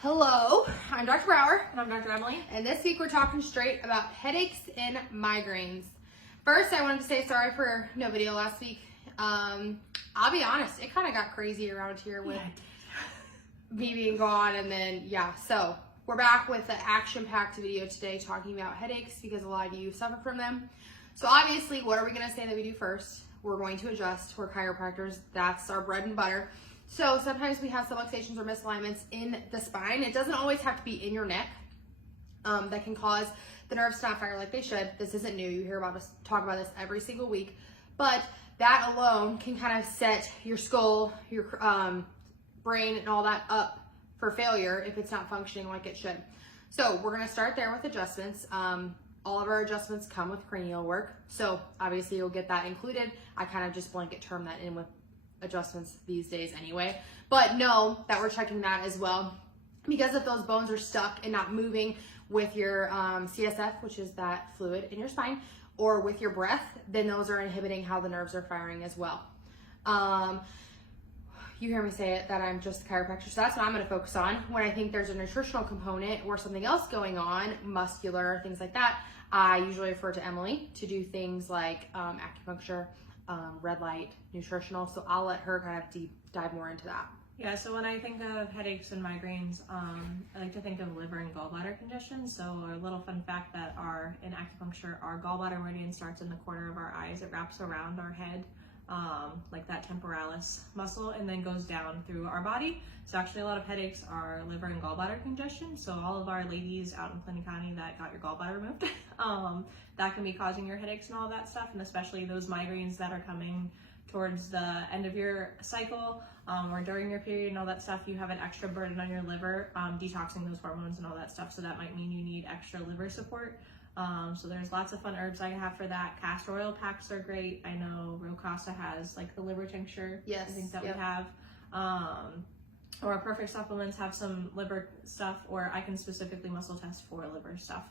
Hello, I'm Dr. Brower. And I'm Dr. Emily. And this week we're talking straight about headaches and migraines. First, I wanted to say sorry for no video last week. I'll be honest, it kind of got crazy around here with me being gone, and then, so we're back with the action-packed video today talking about headaches because a lot of you suffer from them. So obviously, what are we going to say that we do first? We're going to adjust. We're chiropractors. That's our bread and butter. So sometimes we have subluxations or misalignments in the spine. It doesn't always have to be in your neck. That can cause the nerves to not fire like they should. This isn't new. You hear about us talk about this every single week. But that alone can kind of set your skull, your brain, and all that up for failure if it's not functioning like it should. So we're going to start there with adjustments. All of our adjustments come with cranial work. So obviously you'll get that included. I kind of just blanket term that in with adjustments these days anyway, but know that we're checking that as well, because if those bones are stuck and not moving with your CSF, which is that fluid in your spine, or with your breath, then those are inhibiting how the nerves are firing as well. You hear me say it that I'm just a chiropractor, so that's what I'm going to focus on. When I think there's a nutritional component or something else going on, muscular, things like that, I usually refer to Emily to do things like acupuncture, red light, nutritional. So I'll let her kind of deep dive more into that. Yeah, so when I think of headaches and migraines, I like to think of liver and gallbladder conditions. So a little fun fact that in acupuncture, our gallbladder meridian starts in the corner of our eyes. It wraps around our head, like that temporalis muscle, and then goes down through our body. So actually a lot of headaches are liver and gallbladder congestion. So all of our ladies out in Clinton County that got your gallbladder removed, that can be causing your headaches and all that stuff, and especially those migraines that are coming towards the end of your cycle or during your period and all that stuff. You have an extra burden on your liver, detoxing those hormones and all that stuff, so that might mean you need extra liver support. So there's lots of fun herbs I have for that. Castor oil packs are great. I know Rocasa has like the liver tincture. Yes, I think that we have. Or our Perfect Supplements have some liver stuff, or I can specifically muscle test for liver stuff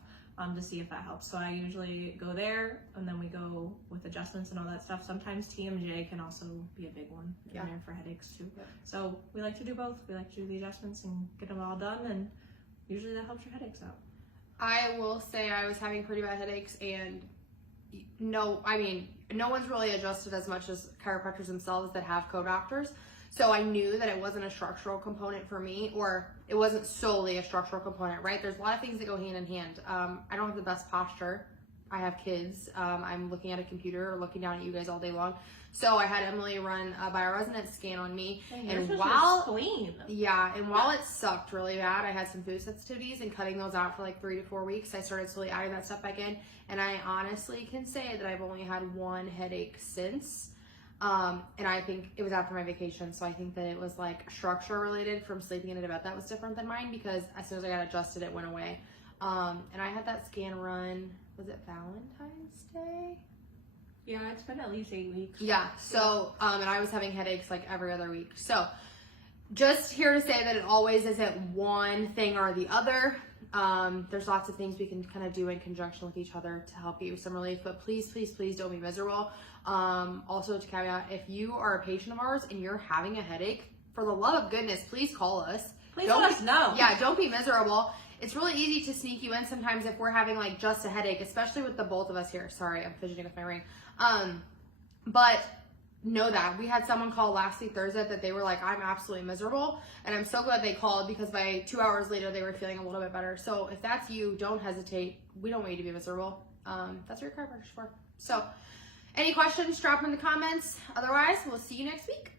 to see if that helps. So I usually go there, and then we go with adjustments and all that stuff. Sometimes TMJ can also be a big one in there for headaches too. Yeah. So we like to do both. We like to do the adjustments and get them all done, and usually that helps your headaches out. I will say I was having pretty bad headaches, and no one's really adjusted as much as chiropractors themselves that have co-doctors. So I knew that it wasn't a structural component for me, or it wasn't solely a structural component, right? There's a lot of things that go hand in hand. I don't have the best posture. I have kids. I'm looking at a computer or looking down at you guys all day long. So I had Emily run a bioresonance scan on me, and while it sucked really bad, I had some food sensitivities, and cutting those out for like 3 to 4 weeks, I started slowly adding that stuff back in, and I honestly can say that I've only had one headache since. And I think it was after my vacation, so I think that it was like structure related from sleeping in a bed that was different than mine, because as soon as I got adjusted, it went away. And I had that scan run, was it Valentine's Day? Yeah, it's been at least 8 weeks. Yeah, so, and I was having headaches like every other week. So just here to say that it always isn't one thing or the other. There's lots of things we can kind of do in conjunction with each other to help you with some relief, but please, please, please don't be miserable. Also to caveat, if you are a patient of ours and you're having a headache, for the love of goodness, please call us. Please let us know. Yeah, don't be miserable. It's really easy to sneak you in sometimes if we're having like just a headache, especially with the both of us here. Sorry, I'm fidgeting with my ring. But know that we had someone call last week Thursday that they were like, I'm absolutely miserable, and I'm so glad they called, because by 2 hours later they were feeling a little bit better. So if that's you, don't hesitate. We don't want you to be miserable. That's what your chiropractor's for. So any questions, drop them in the comments. Otherwise, we'll see you next week.